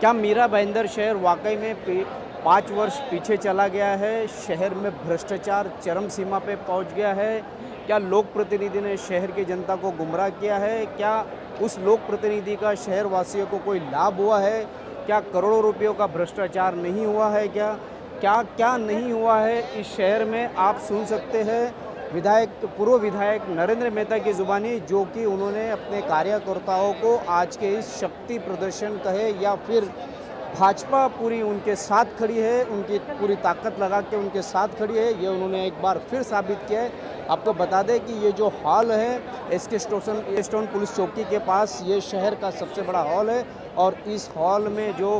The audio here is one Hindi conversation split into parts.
क्या मीरा भाईंदर शहर वाकई में 5 वर्ष पीछे चला गया है? शहर में भ्रष्टाचार चरम सीमा पे पहुंच गया है? क्या लोक प्रतिनिधि ने शहर की जनता को गुमराह किया है? क्या उस लोक प्रतिनिधि का शहर वासियों को कोई लाभ हुआ है? क्या करोड़ों रुपयों का भ्रष्टाचार नहीं हुआ है? क्या क्या क्या नहीं हुआ है इस शहर में? आप सुन सकते हैं पूर्व विधायक नरेंद्र मेहता की ज़ुबानी, जो कि उन्होंने अपने कार्यकर्ताओं को आज के इस शक्ति प्रदर्शन कहे या फिर भाजपा पूरी उनके साथ खड़ी है, उनकी पूरी ताकत लगा के उनके साथ खड़ी है, ये उन्होंने एक बार फिर साबित किया है। आपको बता दें कि ये जो हॉल है एसके स्टोन पुलिस चौकी के पास, ये शहर का सबसे बड़ा हॉल है और इस हॉल में जो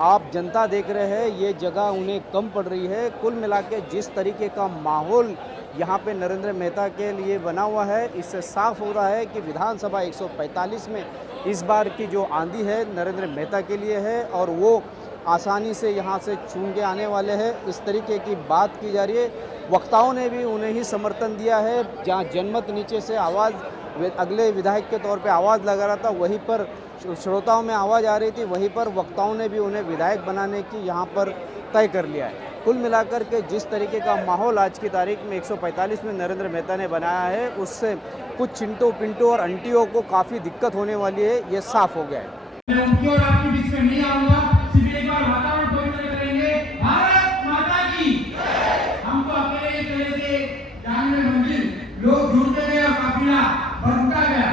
आप जनता देख रहे हैं, ये जगह उन्हें कम पड़ रही है। कुल मिला के जिस तरीके का माहौल यहाँ पे नरेंद्र मेहता के लिए बना हुआ है, इससे साफ हो रहा है कि विधानसभा 145 में इस बार की जो आंधी है नरेंद्र मेहता के लिए है और वो आसानी से यहाँ से चुन के आने वाले हैं, इस तरीके की बात की जा रही है। वक्ताओं ने भी उन्हें ही समर्थन दिया है। जहाँ जनमत नीचे से आवाज़ अगले विधायक के तौर पे आवाज़ लगा रहा था, वहीं पर श्रोताओं में आवाज़ आ रही थी, वहीं पर वक्ताओं ने भी उन्हें विधायक बनाने की यहाँ पर तय कर लिया है। कुल मिलाकर के जिस तरीके का माहौल आज की तारीख में 145 में नरेंद्र मेहता ने बनाया है, उससे कुछ चिंटो पिंटो और अंटियों को काफ़ी दिक्कत होने वाली है, ये साफ हो गया है। मैं उनकी और आपकी बीच में नहीं आऊंगा, सिर्फ एक बार वातावरण पवित्र करेंगे। भारत माता की जय। हम तो अकेले चले थे जाने में मंजिल, लोग जुड़ते गए और काफिला बढ़ता गया।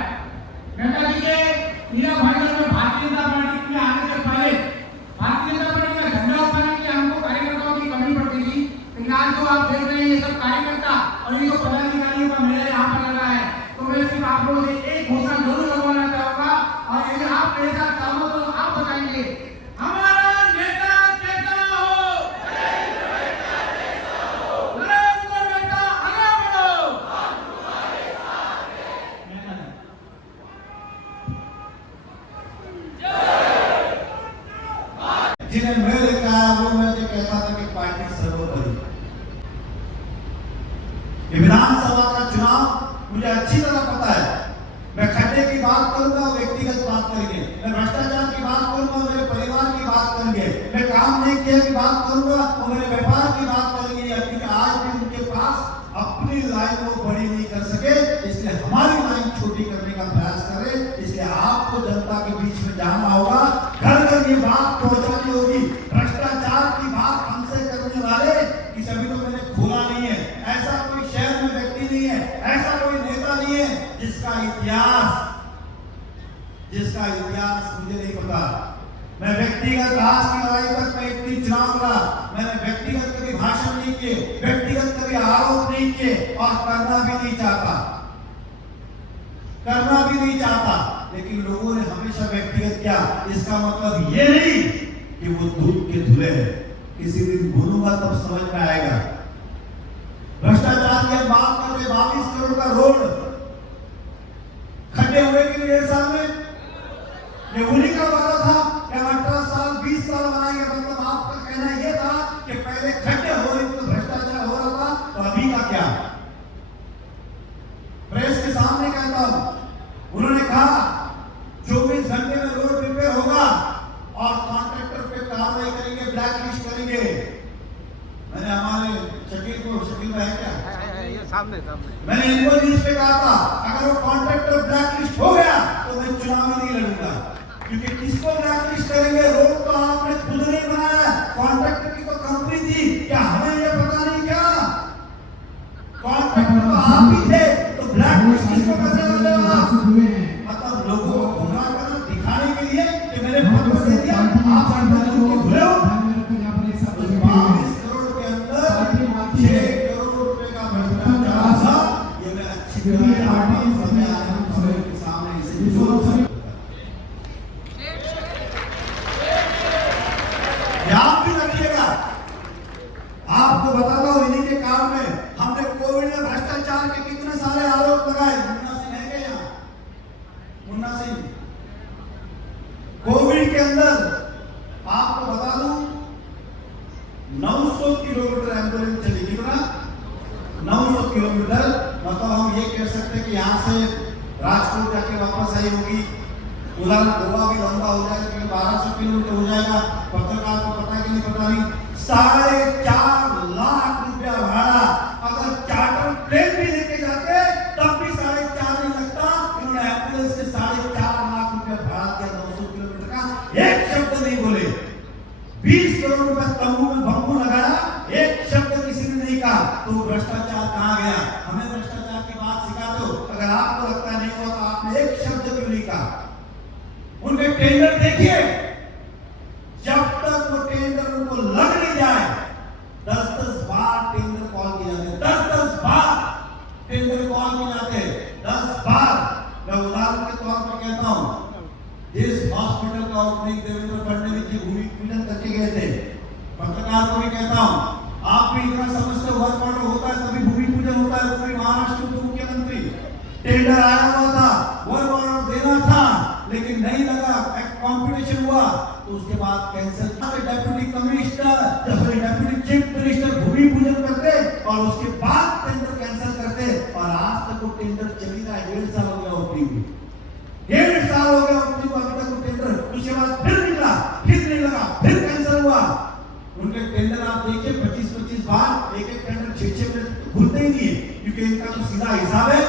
मेहता जी के मीरा भाईंदर में भारतीय जनता पार्टी के आने से पहले भारतीय जनता पार्टी का झंडा उठाने के लिए हमको कार्यकर्ताओं की कमी पड़ती थी, लेकिन आज जो आप देख रहे हैं ये सब कार्यकर्ता और ये जो पदाधिकारियों का मेला यहाँ पर लगा है, तो मैं सिर्फ आप लोगों से एक घोषणा जरूर लगवाना चाहूंगा और यदि आप मेरे साथ सहमत हो तो आप बताएंगे, हमारा नेता कैसा हो? नरेंद्र मेहता आगे बढ़ो। हम तुम्हारे साथ हैं। जिन्हें मैं लेकर आया वो मैं जो कहता था कि पार्टी सर्वोपरि। विधानसभा का चुनाव मुझे अच्छी तरह पता है। मैं खड्डे की बात करूंगा, व्यक्तिगत बात करेंगे। मैं भ्रष्टाचार की बात करूंगा, मेरे परिवार की बात करेंगे। मैं काम नहीं किया की बात करूंगा, वो मेरे व्यापार की बात करेंगे। क्योंकि आज भी उनके पास अपनी लाइन वो बड़ी नहीं कर सके, इसलिए हमारी लाइन छोटी करने का प्रयास करें। इसलिए आपको जनता के बीच में जाना होगा, घर घर ये बात पहुंचानी होगी। भ्रष्टाचार की बात हमसे करने वाले कि सभी तो मैंने खोला नहीं है, ऐसा कोई शहर में व्यक्ति नहीं है, ऐसा कोई नेता नहीं है जिसका इतिहास मुझे नहीं पता। मैं व्यक्तिगत आज की लड़ाई तक मैं इतनी चुनाव लड़ा, मैंने व्यक्तिगत कभी भाषण नहीं किए, व्यक्तिगत कभी आरोप नहीं किए और करना भी नहीं चाहता। लेकिन लोगों ने हमेशा व्यक्तिगत किया। इसका मतलब ये नहीं कि वो दूध के धुले हैं। किसी दिन बोलूंगा तब समझ में आएगा। भ्रष्टाचार की बात कर रहे, 22 करोड़ का रोड खड्डे हुए कि 1.5 साल में, ये उन्हीं का वादा था कि 18 साल 20 साल बनाएंगे। मतलब आपका कहना यह था कि पहले खड्डे हो रहे तो भ्रष्टाचार हो रहा था, तो अभी का क्या? प्रेस के सामने कहता हूं, उन्होंने कहा 24 घंटे में रोड रिपेयर होगा और कॉन्ट्रैक्टर पे कार्रवाई करेंगे, ब्लैक लिस्ट करेंगे। मैंने हमारे शकील भाई क्या ये सामने मैंने इनको न्यूज पे कहा था, अगर वो कॉन्ट्रैक्टर ब्लैक लिस्ट हो गया तो मैं चुनाव नहीं लड़ूंगा। क्योंकि किसको ब्लैक लिस्ट करेंगे? रोड तो आपने खुद नहीं बनाया, कॉन्ट्रैक्टर की तो कंपनी थी। क्या हमें ये पता नहीं क्या? कॉन्ट्रैक्टर तो आप ही थे, तो ब्लैक लिस्ट किसको करने वाले हो आप? मतलब लोगों को गुमराह करना, दिखाने के लिए कि मैंने पत्र दे दिया, आप संगठन के धुले हो। 22 करोड़ के अंदर 6 करोड़ रुपए का भ्रष्टाचार था। ये मैं अच्छी तरह के सामने इसे ध्यान भी रखिएगा। आपको बताता हूं, इन्हीं के काम में हमने कोविड में भ्रष्टाचार के कितने सारे आरोप लगाए। मुन्ना सिंह है क्या यहाँ? मुन्ना सिंह कोविड के अंदर आपको बता दूं 900 किलोमीटर एम्बुलेंस चली। कितना? 900 किलोमीटर। मतलब हम ये कह सकते कि यहाँ से राजकोट जाके वापस आई होगी। उधर गोवा भी लंबा हो जाएगा। कि 1200 किलोमीटर हो जाएगा। पत्रकार को पता कि नहीं पता नहीं, 4.5 लाख रुपया भाड़ा। अगर चार्टर प्लेन भी लेके जाते तब भी 4.5 नहीं लगता। इन्होंने एम्बुलेंस के 4.5 लाख रुपया भाड़ा दिया 900 किलोमीटर का। एक शब्द नहीं बोले। 20 करोड़ रुपया तंबू में बम्बू लगाया, एक शब्द किसी ने नहीं कहा। तो भ्रष्टाचार कहाँ गया? हमें भ्रष्टाचार की बात सिखा दो। अगर आपको लगता नहीं हुआ तो आपने एक शब्द क्यों नहीं कहा? उनके टेंडर देखिए, जब तक वो टेंडर उनको लग नहीं जाए 10-10 बार टेंडर कॉल किए जाते, 10-10 बार टेंडर कॉल किए जाते, 10 बार। मैं उदाहरण के तौर पर कहता हूं, जिस हॉस्पिटल का ओपनिंग देवेंद्र फडणवीस जी भूमि पूजन करके गए थे, पत्रकार को भी कहता हूं, आप भी इतना समझते हो वर्क ऑर्डर होता है तभी भूमि पूजन होता है। पूरी महाराष्ट्र के मुख्यमंत्री, टेंडर आया हुआ था, वर्क ऑर्डर देना था, लेकिन नहीं लगा, कंपटीशन हुआ तो उसके बाद cancel. Deputy commissioner, deputy chief minister भूमि पूजन करते और उसके बाद टेंडर कैंसिल करते, और आज तक वो टेंडर चली रहा है। 1.5 साल हो गया ओपनिंग में, 1.5 साल हो गया ओपनिंग को, अभी तक वो टेंडर, उसके बाद फिर निकला, फिर नहीं लगा, फिर कैंसिल हुआ। उनके टेंडर आप देखिए 25-25 बार, एक टेंडर 6-6 मिनट खुलते ही नहीं है, क्योंकि इनका तो सीधा हिसाब है,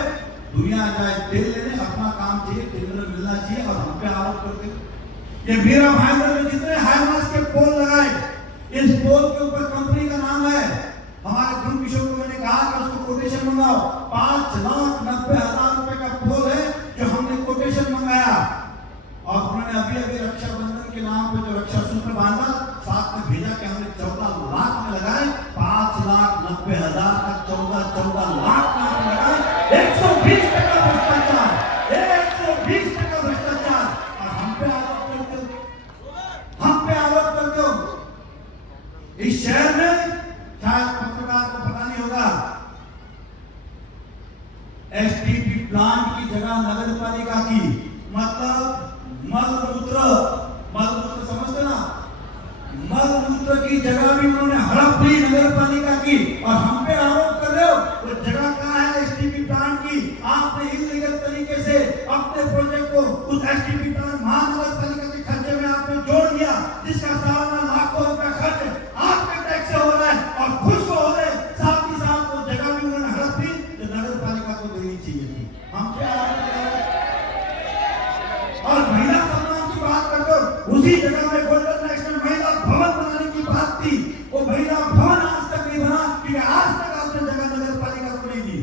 दुनिया जाए तेल लेने, अपना काम चाहिए, टेंडर मिलना चाहिए, और हम पे आरोप करते। ये मीरा भाईंदर में जितने हाईमास के पोल लगाए, इस पोल के ऊपर कंपनी का नाम है। हमारे ध्रुव किशोर को मैंने कहा कि उसको कोटेशन मंगाओ, 5,90,000 रुपए का पोल है जो हमने कोटेशन मंगाया। और उन्होंने अभी रक्षाबंधन के नाम पे जो रक्षा सूत्र बांधा, साथ में भेजा कि हमने 14 लाख में लगाए, 5,90,000 का 14 लाख में लगाए। 120% भ्रष्टाचार, 120% भ्रष्टाचार। और हम पे आरोप करते हो, हम पे आरोप करते हो। इस शहर में शायद पत्रकार को पता नहीं होगा, एसटीपी प्लांट की जगह नगर पालिका की, मतलब मलमूत्र समझते ना, मलमूत्र की जगह भी उन्होंने हड़प ली नगर पालिका की, और हम पे आरोप कर रहे हो वो जगह कहाँ है एसटीपी प्लांट की? आपने इलीगल तरीके से अपने प्रोजेक्ट को उस एसटीपी प्लांट महानगर पालिका के खर्चे में आपने जोड़ दिया, जिसका सालाना लाखों रुपया खर्च आपके टैक्स से हो रहा है, और खुश हो रहे, साथ ही साथ वो जगह भी उन्होंने हड़प ली जो नगर पालिका को देनी चाहिए थी। हम पे आरोप कर रहे हैं। और महिला सम्मान की बात करते हो, उसी जगह में गोल्डन नेशनल महिला भवन बनाने की बात थी, वो महिला भवन आज तक नहीं बना, क्योंकि आज तक आपने जगह नगर पालिका को नहीं दी।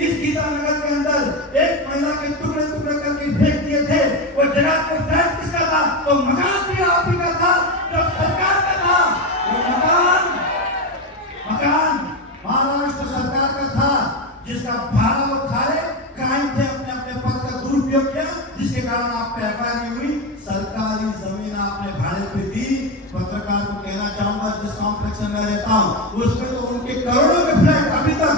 इस गीता नगर के अंदर एक महिला के टुकड़े टुकड़े करके फेंक दिए थे, वो जगह को फ्लैट किसका था? तो मकान भी आप ही का था, जो सरकार का था। वो मकान महाराष्ट्र सरकार का था, जिसका भाड़ा वो खाए, क्राइम थे, अपने अपने पद का दुरुपयोग किया, जिसके कारण आप पे एफआईआर नहीं हुई। सरकारी जमीन आपने भाड़े पे दी। पत्रकार को कहना चाहूंगा, जिस कॉम्प्लेक्स में मैं रहता हूं उसमें तो उनके करोड़ों के फ्लैट अभी तक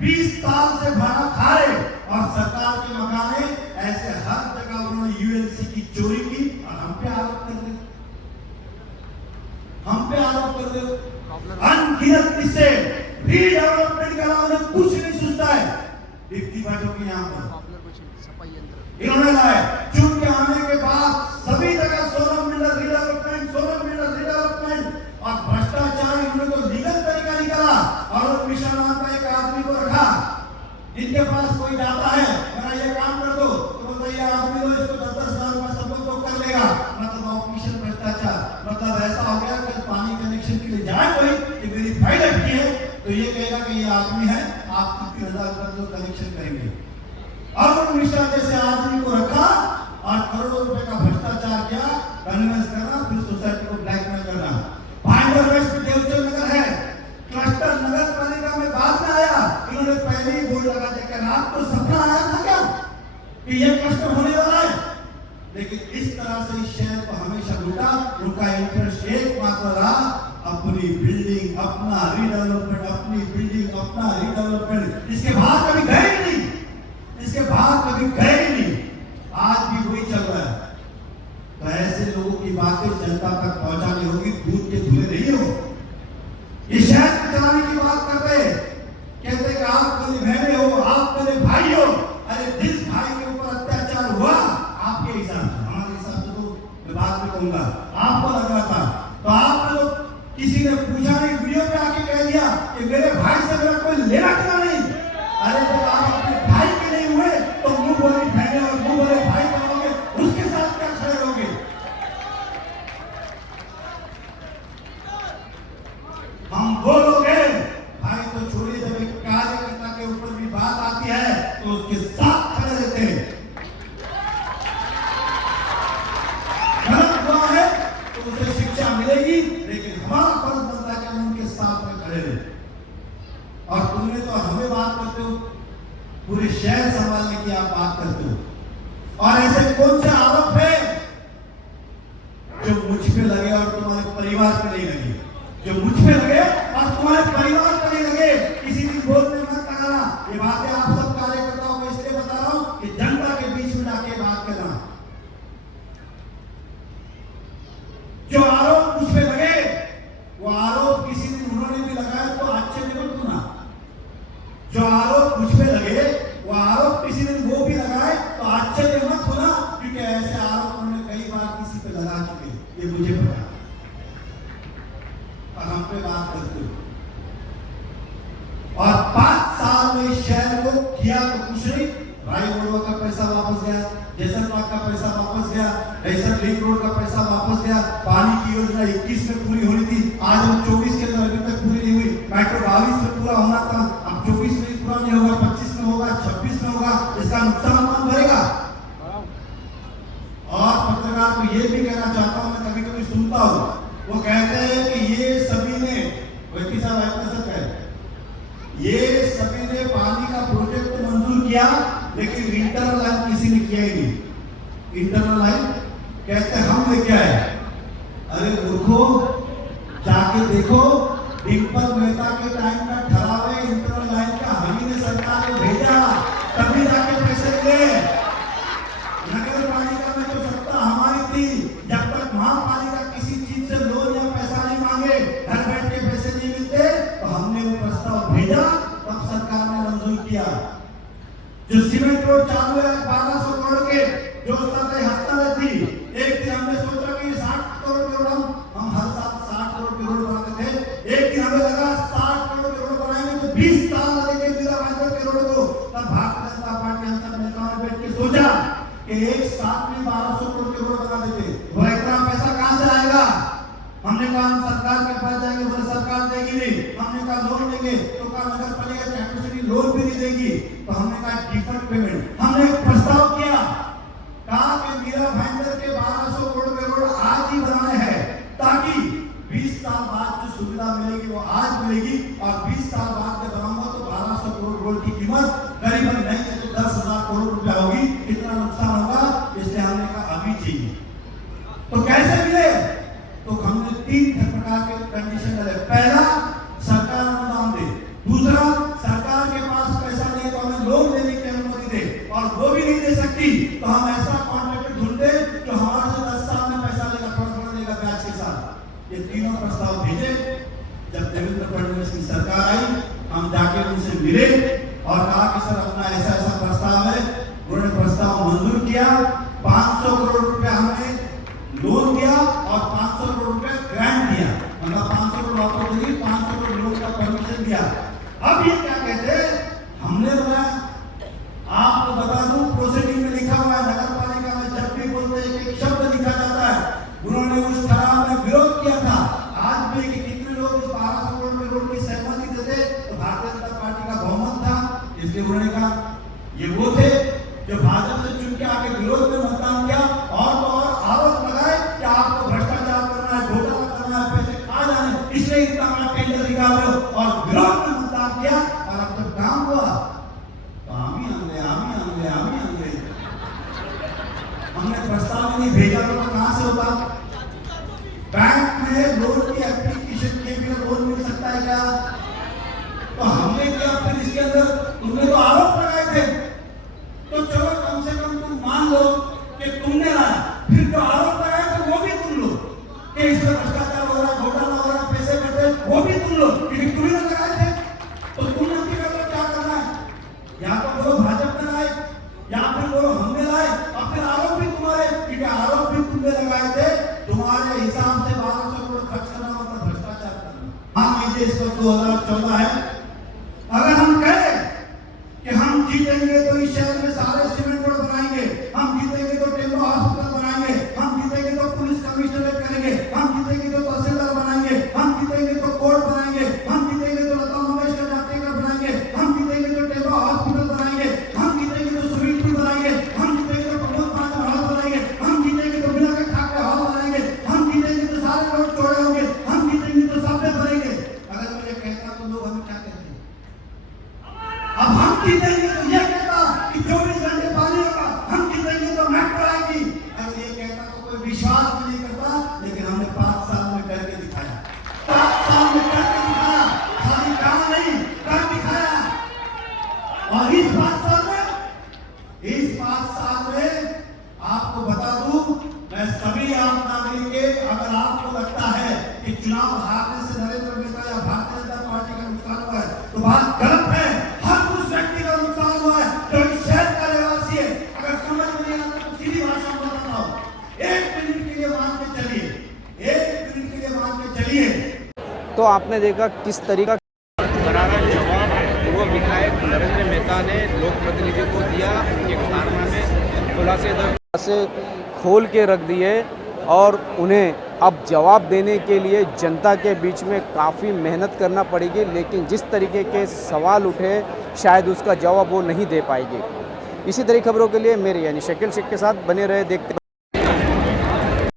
20 साल से भाड़ा खा रहे, और सरकार के मकान है। ऐसे हर जगह उन्होंने यूएलसी की चोरी की, और हम पे आरोप कर रहे, हम पे आरोप कर रहे हो। अनगिनत किस्से, रीडेवलपमेंट का नाम उन्हें कुछ नहीं सुनता है। डिप्टी बैठो की यहाँ पर इन्होंने लाए, चुन के आने के बाद सभी जगह सोलर मिलर रीडेवलपमेंट, और भ्रष्टाचार इन्होंने तो लीगल तरीका निकाला, और मिशन नाम का एक आदमी को रखा, इनके पास कोई डाटा है, मेरा ये काम कर दो, तो बताइए आदमी को इसको 10-10 हजार रुपया सब लोग कर लेगा। मतलब ऑफिशियल भ्रष्टाचार, मतलब ऐसा हो गया कि पानी कनेक्शन के लिए जाए कोई कि मेरी फाइल अटकी है, तो ये कहेगा कि ये आदमी है, आप 3,000 रुपये कनेक्शन करेंगे। अरुण मिश्रा जैसे आदमी को रखा और करोड़ों रुपए का भ्रष्टाचार किया, कन्वेंस करना, फिर सोसाइटी को ब्लैकमेल करना। भाईंदर वेस्ट देवचर नगर है, क्लस्टर नगर पालिका में बाद में आया, इन्होंने पहले ही बोर्ड लगा दिया। रात को सपना आया था क्या कि ये क्लस्टर होने वाला है? लेकिन इस तरह से इस शहर को हमेशा लूटा। उनका इंटरेस्ट एकमात्र रहा, अपनी बिल्डिंग, अपना रीडेवलपमेंट, अपनी बिल्डिंग, अपना रीडेवलपमेंट। इसके बाहर कभी गए ही नहीं, इसके बाहर कभी गए ही नहीं। आज भी वही चल रहा है। तो ऐसे लोगों की बातें जनता तक पहुंचानी होगी, दूध के धुले नहीं हो। इस शहर को चलाने की बात करते, कहते कि आप मेरी बहनें हो, आप मेरे भाई हो। अरे जिस भाई के ऊपर अत्याचार हुआ, आपके हिसाब से, हमारे हिसाब से तो मैं बात में कहूंगा, हम वो लोग हैं भाई। तो छोड़िए, जब एक कार्यकर्ता के ऊपर भी बात आती है तो उसके साथ खड़े रहते हैं। गलत हुआ है तो उसे शिक्षा मिलेगी, लेकिन हमारा फर्ज बनता है कि हम उनके साथ में खड़े रहे। और तुमने तो हमें बात करते हो, पूरे शहर संभालने की आप बात करते हो, और ऐसे कौन से आरोप है जो मुझ पे लगे और तुम्हारे परिवार पे नहीं लगे? जो मुझ पे लगे और तुम्हारे परिवार पे नहीं लगे, किसी भी बोलने मत लगाना। ये बातें आप सब कार्यकर्ताओं को इसलिए बता रहा हूं कि जनता के बीच में जाके बात करना। जो आरोप मुझ पे लगे, वो आरोप किसी दिन उन्होंने भी लगाया तो आश्चर्य मत होना। जो आरोप मुझ पे लगे, वो आरोप किसी दिन वो भी लगाए तो आश्चर्य मत होना, क्योंकि ऐसे आरोप उन्होंने कई बार किसी पे लगा चुके, ये मुझे पता है। और हम पे बात करते हो, और 5 साल में शहर को किया तो कुछ नहीं। राय रोड का पैसा वापस गया, जैसर पार्क का पैसा वापस गया, जैसर लिंक रोड का पैसा वापस गया। पानी की योजना 21 में पूरी होनी थी, आज हम 24 के अंदर अभी तक पूरी नहीं हुई। मेट्रो 22 में पूरा होना था, अब 24 में पूरा नहीं होगा, 25 में होगा, 26 में होगा। इसका नुकसान कौन भरेगा? और पत्रकार को ये भी कहना चाहता हूं, मैं कभी कभी सुनता हूं, वो कहते हैं कि ये सभी ने, वैकी साहब ऐसा कहे, ये सभी ने पानी का प्रोजेक्ट मंजूर किया, लेकिन इंटरनल लाइन किसी ने किया ही नहीं। इंटरनल लाइन कहते हम लेके आए। अरे मूर्खों, जाके देखो, डिम्पल मेहता के टाइम का ठहराव है इंटरनल लाइन का, हम ही ने सरकार को भेजा, तभी जाके पैसे मिले। नगर पालिका में तो सत्ता हमारी थी, जब तक महापालिका किसी चीज से लोन या पैसा नहीं मांगे, घर बैठ के पैसे नहीं मिलते, तो हमने वो प्रस्ताव भेजा, तब सरकार ने मंजूर किया। जो सीमेंट रोड चालू है 1200 करोड़ के, जो हस्ताक्षर थी, एक दिन हमने सोचा कि 60 करोड़ के रोड हम हर साल 60 करोड़ के रोड बनाते थे। एक दिन हमें लगा 60 करोड़ के रोड बनाएंगे तो 20 साल लगेंगे मीरा भाईंदर के रोड को। तब भारतीय जनता पार्टी हम सब नेताओं ने बैठ के सोचा कि एक साथ में 1200 करोड़ के रोड बना देते, वो इतना पैसा कहां से आएगा? हमने कहा हम सरकार के पास जाएंगे, बोले सरकार देगी नहीं। हमने कहा लोन लेंगे, तो कहा नगर पालिका कैपेसिटी लोन भी नहीं देगी, तो हमने कहा डिफर्ड पेमेंट। हमने एक प्रस्ताव किया, कहा कि मीरा भाईंदर के 1200 करोड़ के रोड आज ही बनाने हैं, ताकि 20 साल बाद जो सुविधा मिलेगी वो आज मिलेगी, और 20 साल बाद जब बनाऊंगा तो 1200 करोड़ रोड की कीमत करीबन नहीं है तो 10,000 करोड़ रुपया होगी। कितना नुकसान होगा, इसलिए हमने कहा अभी चाहिए। तो कैसे मिले? तो हमने 3 प्रकार के कंडीशन डाले। पहला, सरकार अनुदान दे। दूसरा, सरकार के पास पैसा नहीं तो हमें लोन लेने की अनुमति दे, और वो भी नहीं दे सकती तो हम ऐसा कॉन्ट्रैक्ट ढूंढते जो हमारे से 10 साल में पैसा लेगा, थोड़ा लेगा ब्याज के साथ। ये तीनों प्रस्ताव भेजे। जब देवेंद्र फडणवीस की सरकार आई, हम जाके उनसे मिले और कहा कि सर अपना ऐसा ऐसा प्रस्ताव है। उन्होंने प्रस्ताव मंजूर किया, 500 करोड़ रुपया हमें लोन दिया और 500 करोड़ रुपया ग्रांट दिया, मतलब 500 करोड़ वापस दी, 500 करोड़ लोन का परमिशन दिया। अब ये क्या कहते हैं, हमने बताया, आपको बता दूं प्रोसीडिंग में लिखा हुआ है, नगर पालिका में जब भी बोलते हैं एक शब्द लिखा जाता है। उन्होंने उस ठराव में विरोध किया था। आज भी कि कितने लोग इस 1200 करोड़ के रोड की सहमति देते, तो भारतीय जनता पार्टी का बहुमत था, इसलिए उन्होंने कहा ये वो थे जो भाजपा से चुन के आके विरोध में मतदान किया, और तो और आरोप लगाए कि आपको भ्रष्टाचार करना है, घोटाला करना है, पैसे खा जाने, इसलिए इतना बड़ा टेंडर निकाल रहे हो, और विरोध में मतदान किया। और अब जब काम हुआ तो हम ही आंगे हमने प्रस्ताव नहीं भेजा तो कहां से होता? बैंक में लोन की एप्लीकेशन के बिना लोन मिल सकता है क्या? तो हमने किया, फिर इसके अंदर तुमने तो आरोप लगाए थे, तो चलो कम से कम तुम मान लो कि तुमने लाया, फिर जो आरोप लगाए थे वो भी तुम लो कि इसमें भ्रष्टाचार हो रहा है, घोटाला हो रहा है, पैसे बैठे, वो भी तुम लो, क्योंकि तुम्ही ने लगाए थे। तो तुमने क्या करना है? या तो बोलो भाजपा ने लाए, या फिर बोलो हमने लाए, और फिर आरोप भी तुम्हारे, क्योंकि आरोप भी तुमने लगाए थे। तुम्हारे हिसाब से 1200 करोड़ खर्च करना मतलब भ्रष्टाचार करना। हाँ, ये इस वक्त 2014 है। अगर हम कहें कि हम जीतेंगे तो इस शहर में सारे सीमेंट रोड बनाएंगे, हम जीतेंगे तो टेम्पो हॉस्पिटल बनाएंगे, हम जीतेंगे तो पुलिस कमिश्नरेट करेंगे, हम जीतेंगे तो तहसीलदार बनाएंगे, हम जीतेंगे तो कोर्ट बनाएंगे, चुनाव हारने से नरेंद्र मेहता या भारतीय जनता पार्टी का नुकसान हुआ है तो बात गलत है। हर उस व्यक्ति का नुकसान हुआ है जो इस शहर का रहवासी है। अगर समझ में नहीं आता तो सीधी भाषा में बताता हूं, 1 मिनट के लिए मान के चलिए, 1 मिनट के लिए मान के चलिए। तो आपने देखा किस तरीका करारा जवाब पूर्व विधायक नरेंद्र मेहता ने लोक प्रतिनिधियों को दिया। उनके कारनामे खुलासे से खोल के रख दिए और उन्हें अब जवाब देने के लिए जनता के बीच में काफ़ी मेहनत करना पड़ेगी, लेकिन जिस तरीके के सवाल उठे शायद उसका जवाब वो नहीं दे पाएगी। इसी तरह खबरों के लिए मेरे यानी शकील शेख के साथ बने रहे, देखते